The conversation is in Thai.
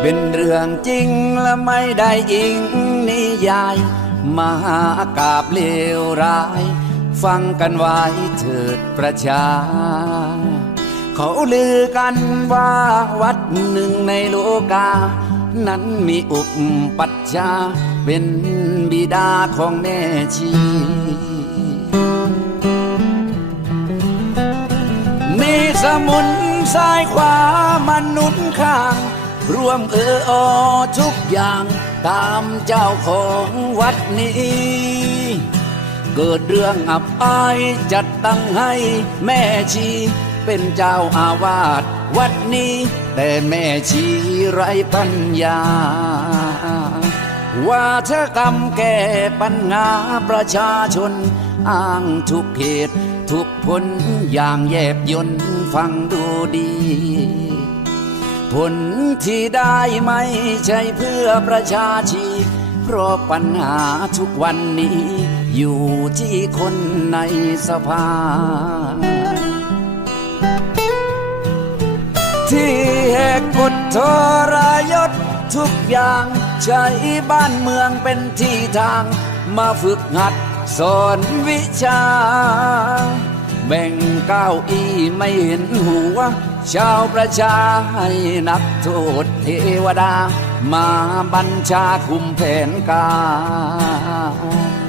เป็นเรื่องจริงและไม่ได้อิงนิยาย มหากาบเลวร้าย ฟังกันไว้เถิดประชา เขาลือกันว่าวัดหนึ่งในโลกา นั้นมีอุปปัชฌาเป็นบิดาของแม่ชีมีสมุนซ้ายขวามนุษย์ข้าง ร่วมเอออทุกอย่างตามเจ้าของวัดนี้ เกิดเรื่องอับอายจัดตั้งให้แม่ชี เป็นเจ้าอาวาสวัดนี้ แต่แม่ชีไรปัญญาว่าเธอกรรมแก้ปัญหาประชาชน อ้างทุกเหตุทุกผลอย่างแยบยนต์ฟังดูดี ผลที่ได้ไม่ใช่เพื่อประชาชีเพราะปัญหาทุกวันนี้ อยู่ที่คนในสภา ที่แหกกฎทรยศทุกอย่างใช้บ้านเมืองเป็นที่ทาง มาฝึกหัดสอนวิชา ก้าอี้ไม่เห็นหัว ชาวประชาให้นักโทษเทวดา มาบัญชาคุมแผนการ